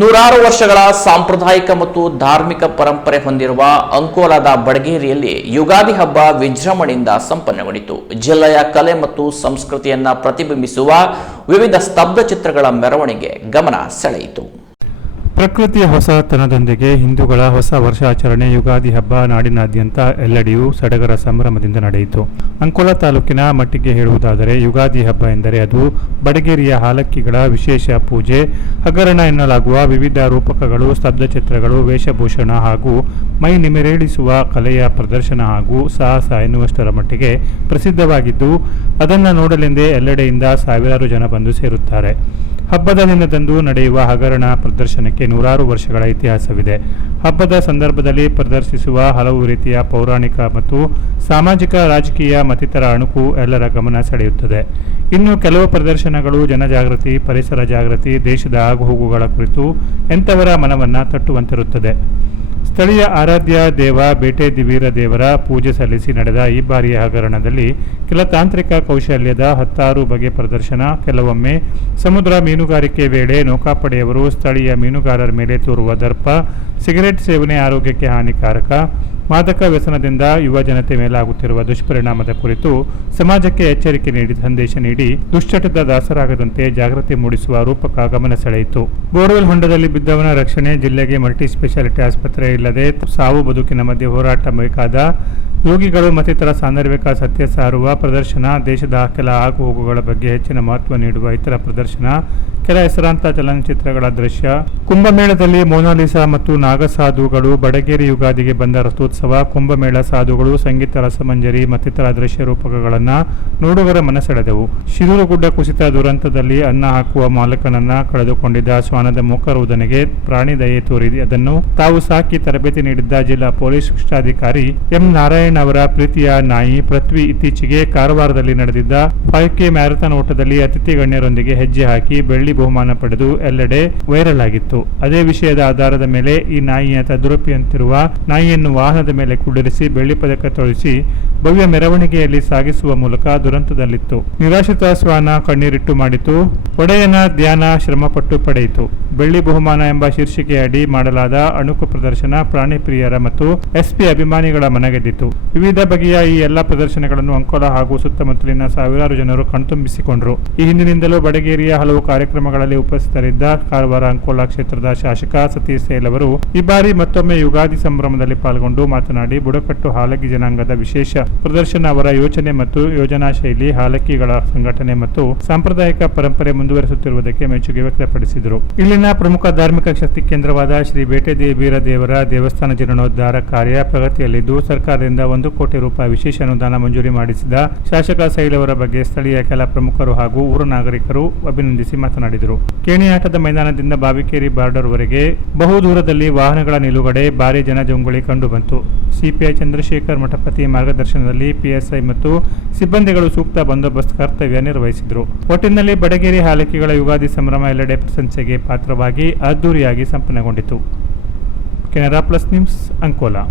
ನೂರಾರು ವರ್ಷಗಳ ಸಾಂಪ್ರದಾಯಿಕ ಮತ್ತು ಧಾರ್ಮಿಕ ಪರಂಪರೆ ಹೊಂದಿರುವ ಅಂಕೋಲಾದ ಬಡಗೇರಿಯಲ್ಲಿ ಯುಗಾದಿ ಹಬ್ಬ ವಿಜೃಂಭಣೆಯಿಂದ ಸಂಪನ್ನಗೊಂಡಿತು. ಜಿಲ್ಲೆಯ ಕಲೆ ಮತ್ತು ಸಂಸ್ಕೃತಿಯನ್ನ ಪ್ರತಿಬಿಂಬಿಸುವ ವಿವಿಧ ಸ್ತಬ್ಧ ಚಿತ್ರಗಳ ಮೆರವಣಿಗೆ ಗಮನ ಸೆಳೆಯಿತು. ಪ್ರಕೃತಿಯ ಹೊಸತನದೊಂದಿಗೆ ಹಿಂದೂಗಳ ಹೊಸ ವರ್ಷಾಚರಣೆ ಯುಗಾದಿ ಹಬ್ಬ ನಾಡಿನಾದ್ಯಂತ ಎಲ್ಲೆಡೆಯೂ ಸಡಗರ ಸಂಭ್ರಮದಿಂದ ನಡೆಯಿತು. ಅಂಕೋಲಾ ತಾಲೂಕಿನ ಮಟ್ಟಿಗೆ ಹೇಳುವುದಾದರೆ ಯುಗಾದಿ ಹಬ್ಬ ಎಂದರೆ ಅದು ಬಡಗೇರಿಯ ಹಾಲಕ್ಕಿಗಳ ವಿಶೇಷ ಪೂಜೆ, ಹಗರಣ ಎನ್ನಲಾಗುವ ವಿವಿಧ ರೂಪಕಗಳು, ಸ್ತಬ್ಧ ಚಿತ್ರಗಳು, ವೇಷಭೂಷಣ ಹಾಗೂ ಮೈ ನಿಮಿರೇಳಿಸುವ ಕಲೆಯ ಪ್ರದರ್ಶನ ಹಾಗೂ ಸಾಹಸ ಎನ್ನುವಷ್ಟರ ಮಟ್ಟಿಗೆ ಪ್ರಸಿದ್ಧವಾಗಿದ್ದು, ಅದನ್ನು ನೋಡಲೆಂದೇ ಎಲ್ಲೆಡೆಯಿಂದ ಸಾವಿರಾರು ಜನ ಬಂದು ಸೇರುತ್ತಾರೆ. ಹಬ್ಬದ ದಿನದಂದು ನಡೆಯುವ ಹಗರಣ ಪ್ರದರ್ಶನಕ್ಕೆ ನೂರಾರು ವರ್ಷಗಳ ಇತಿಹಾಸವಿದೆ. ಹಬ್ಬದ ಸಂದರ್ಭದಲ್ಲಿ ಪ್ರದರ್ಶಿಸುವ ಹಲವು ರೀತಿಯ ಪೌರಾಣಿಕ ಮತ್ತು ಸಾಮಾಜಿಕ, ರಾಜಕೀಯ ಮತ್ತಿತರ ಅಣುಕು ಎಲ್ಲರ ಗಮನ ಸೆಳೆಯುತ್ತದೆ. ಇನ್ನು ಕೆಲವು ಪ್ರದರ್ಶನಗಳು ಜನಜಾಗೃತಿ, ಪರಿಸರ ಜಾಗೃತಿ, ದೇಶದ ಆಗುಹೋಗುಗಳ ಕುರಿತು ಎಂಥವರ ಮನವನ್ನು ತಟ್ಟುವಂತಿರುತ್ತದೆ. ಸ್ಥಳೀಯ ಆರಾಧ್ಯ ದೇವ ಬೇಟೆ ದಿವೀರ ದೇವರ ಪೂಜೆ ಸಲ್ಲಿಸಿ ನಡೆದ ಈ ಬಾರಿಯ ಹಗರಣದಲ್ಲಿ ಕೆಲ ತಾಂತ್ರಿಕ ಕೌಶಲ್ಯದ 10 ಬಗೆ ಪ್ರದರ್ಶನ, ಕೆಲವೊಮ್ಮೆ ಸಮುದ್ರ ಮೀನುಗಾರಿಕೆ ವೇಳೆ ನೌಕಾಪಡೆಯವರು ಸ್ಥಳೀಯ ಮೀನುಗಾರರ ಮೇಲೆ ತೋರುವ ದರ್ಪ, ಸಿಗರೆಟ್ ಸೇವನೆ ಆರೋಗ್ಯಕ್ಕೆ ಹಾನಿಕಾರಕ, ಮಾದಕ ವ್ಯಸನದಿಂದ ಯುವ ಜನತೆ ಮೇಲಾಗುತ್ತಿರುವ ದುಷ್ಪರಿಣಾಮದ ಕುರಿತು ಸಮಾಜಕ್ಕೆ ಎಚ್ಚರಿಕೆ ನೀಡಿ ಸಂದೇಶ ನೀಡಿ ದುಶ್ಚಟದ ದಾಸರಾಗದಂತೆ ಜಾಗೃತಿ ಮೂಡಿಸುವ ರೂಪಕ ಗಮನ ಸೆಳೆಯಿತು. ಬೋರ್ವೆಲ್ ಹೊಂಡದಲ್ಲಿ ಬಿದ್ದವನ ರಕ್ಷಣೆ, ಜಿಲ್ಲೆಗೆ ಮಲ್ಟಿ ಸ್ಪೆಷಾಲಿಟಿ ಆಸ್ಪತ್ರೆ ಇಲ್ಲದೆ ಸಾವು ಬದುಕಿನ ಮಧ್ಯೆ ಹೋರಾಟ ಬೇಕಾದ ರೋಗಿಗಳು ಮತ್ತಿತರ ಸಾಂದರ್ಭಿಕ ಸತ್ಯ ಸಾರುವ ಪ್ರದರ್ಶನ, ದೇಶದ ಕೆಲ ಆಗುಹೋಗುಗಳ ಬಗ್ಗೆ ಹೆಚ್ಚಿನ ಮಹತ್ವ ನೀಡುವ ಇತರ ಪ್ರದರ್ಶನ, ಕೆಲ ಹೆಸರಾಂತ ಚಲನಚಿತ್ರಗಳ ದೃಶ್ಯ, ಕುಂಭಮೇಳದಲ್ಲಿ ಮೊನಾಲಿಸಾ ಮತ್ತು ನಾಗಸಾಧುಗಳು, ಬಡಗೇರಿ ಯುಗಾದಿಗೆ ಬಂದ ರಥೋತ್ಸವ, ಕುಂಭಮೇಳ ಸಾಧುಗಳು, ಸಂಗೀತ ರಸಮಂಜರಿ ಮತ್ತಿತರ ದೃಶ್ಯ ರೂಪಕಗಳನ್ನು ನೋಡುಗರ ಮನಸೆಳೆದವು. ಶಿರೂರುಗುಡ್ಡ ಕುಸಿತ ದುರಂತದಲ್ಲಿ ಅನ್ನ ಹಾಕುವ ಮಾಲಕನನ್ನ ಕಳೆದುಕೊಂಡಿದ್ದ ಶ್ವಾನದ ಮೂಕರೋಧನೆಗೆ ಪ್ರಾಣಿ ದಯೆ ತೋರಿ ಅದನ್ನು ತಾವು ಸಾಕಿ ತರಬೇತಿ ನೀಡಿದ್ದ ಜಿಲ್ಲಾ ಪೊಲೀಸ್ ವರಿಷ್ಠಾಧಿಕಾರಿ ಎಂ ನಾರಾಯಣ್ ಅವರ ಪ್ರೀತಿಯ ನಾಯಿ ಪೃಥ್ವಿ ಇತ್ತೀಚೆಗೆ ಕಾರವಾರದಲ್ಲಿ ನಡೆದಿದ್ದ 5K ಮ್ಯಾರಥಾನ್ ಓಟದಲ್ಲಿ ಅತಿಥಿ ಗಣ್ಯರೊಂದಿಗೆ ಹೆಜ್ಜೆ ಹಾಕಿ ಬೆಳ್ಳಿ ಬಹುಮಾನ ಪಡೆದು ಎಲ್ಲೆಡೆ ವೈರಲ್ ಆಗಿತ್ತು. ಅದೇ ವಿಷಯದ ಆಧಾರದ ಮೇಲೆ ಈ ನಾಯಿಯ ತದ್ರೂಪಿಯಂತಿರುವ ನಾಯಿಯನ್ನು ವಾಹನದ ಮೇಲೆ ಕುಳ್ಳಿರಿಸಿ ಬೆಳ್ಳಿ ಪದಕ ತೊಡಿಸಿ ಭವ್ಯ ಮೆರವಣಿಗೆಯಲ್ಲಿ ಸಾಗಿಸುವ ಮೂಲಕ ದುರಂತದಲ್ಲಿತ್ತು. ನಿರಾಶ್ರಿತ ಶ್ವಾನ ಕಣ್ಣೀರಿಟ್ಟು ಮಾಡಿತು, ಒಡೆಯನ ಧ್ಯಾನ ಶ್ರಮಪಟ್ಟು ಪಡೆಯಿತು. ಬೆಳ್ಳಿ ಬಹುಮಾನ ಎಂಬ ಶೀರ್ಷಿಕೆಯಡಿ ಮಾಡಲಾದ ಅಣುಕು ಪ್ರದರ್ಶನ ಪ್ರಾಣಿ ಪ್ರಿಯರ ಮತ್ತು SP ಅಭಿಮಾನಿಗಳ ಮನಗೆದ್ದಿತು. ವಿವಿಧ ಬಗೆಯ ಈ ಎಲ್ಲ ಪ್ರದರ್ಶನಗಳನ್ನು ಅಂಕೋಲಾ ಹಾಗೂ ಸುತ್ತಮುತ್ತಲಿನ ಸಾವಿರಾರು ಜನರು ಕಣ್ತುಂಬಿಸಿಕೊಂಡರು. ಈ ಹಿಂದಿನಿಂದಲೂ ಬಡಗೇರಿಯ ಹಲವು ಕಾರ್ಯಕ್ರಮಗಳಲ್ಲಿ ಉಪಸ್ಥಿತರಿದ್ದ ಕಾರವಾರ ಅಂಕೋಲಾ ಕ್ಷೇತ್ರದ ಶಾಸಕ ಸತೀಶ್ ಸೇಲ್ ಅವರು ಈ ಬಾರಿ ಮತ್ತೊಮ್ಮೆ ಯುಗಾದಿ ಸಂಭ್ರಮದಲ್ಲಿ ಪಾಲ್ಗೊಂಡು ಮಾತನಾಡಿ, ಬುಡಕಟ್ಟು ಹಾಲಕ್ಕಿ ಜನಾಂಗದ ವಿಶೇಷ ಪ್ರದರ್ಶನ, ಅವರ ಯೋಚನೆ ಮತ್ತು ಯೋಜನಾ ಶೈಲಿ, ಹಾಲಕ್ಕಿಗಳ ಸಂಘಟನೆ ಮತ್ತು ಸಾಂಪ್ರದಾಯಿಕ ಪರಂಪರೆ ಮುಂದುವರಿಸುತ್ತಿರುವುದಕ್ಕೆ ಮೆಚ್ಚುಗೆ ವ್ಯಕ್ತಪಡಿಸಿದರು. ಇಲ್ಲಿನ ಪ್ರಮುಖ ಧಾರ್ಮಿಕ ಶಕ್ತಿ ಕೇಂದ್ರವಾದ ಶ್ರೀ ಬೇಟೆ ದೇವೀರ ದೇವರ ದೇವಸ್ಥಾನ ಜೀರ್ಣೋದ್ಧಾರ ಕಾರ್ಯ ಪ್ರಗತಿಯಲ್ಲಿದ್ದು, ಸರ್ಕಾರದಿಂದ 1 ಕೋಟಿ ರೂಪಾಯಿ ವಿಶೇಷ ಅನುದಾನ ಮಂಜೂರಿ ಮಾಡಿಸಿದ ಶಾಸಕ ಸೈಲ್ ಅವರ ಬಗ್ಗೆ ಸ್ಥಳೀಯ ಕೆಲ ಪ್ರಮುಖರು ಹಾಗೂ ಊರ ನಾಗರಿಕರು ಅಭಿನಂದಿಸಿ ಮಾತನಾಡಿದರು. ಕೇಣಿಯಾಟದ ಮೈದಾನದಿಂದ ಬಾವಿಕೇರಿ ಬಾರ್ಡರ್ ವರೆಗೆ ಬಹುದೂರದಲ್ಲಿ ವಾಹನಗಳ ನಿಲುಗಡೆ, ಭಾರಿ ಜನಜಂಗುಳಿ ಕಂಡುಬಂತು. ಸಿಪಿಐ ಚಂದ್ರಶೇಖರ್ ಮಠಪತಿ ಮಾರ್ಗದರ್ಶನದಲ್ಲಿ PSI ಮತ್ತು ಸಿಬ್ಬಂದಿಗಳು ಸೂಕ್ತ ಬಂದೋಬಸ್ತ್ ಕರ್ತವ್ಯ ನಿರ್ವಹಿಸಿದರು. ಒಟ್ಟಿನಲ್ಲಿ ಬಡಗೇರಿ ಹಾಲಕ್ಕಿಗಳ ಯುಗಾದಿ ಸಂಭ್ರಮ ಎಲ್ಲೆಡೆ ಪ್ರಶಂಸೆಗೆ ಪಾತ್ರವಾಗಿ ಅದ್ದೂರಿಯಾಗಿ ಸಂಪನ್ನಗೊಂಡಿತು. Canara plus news, Ankola.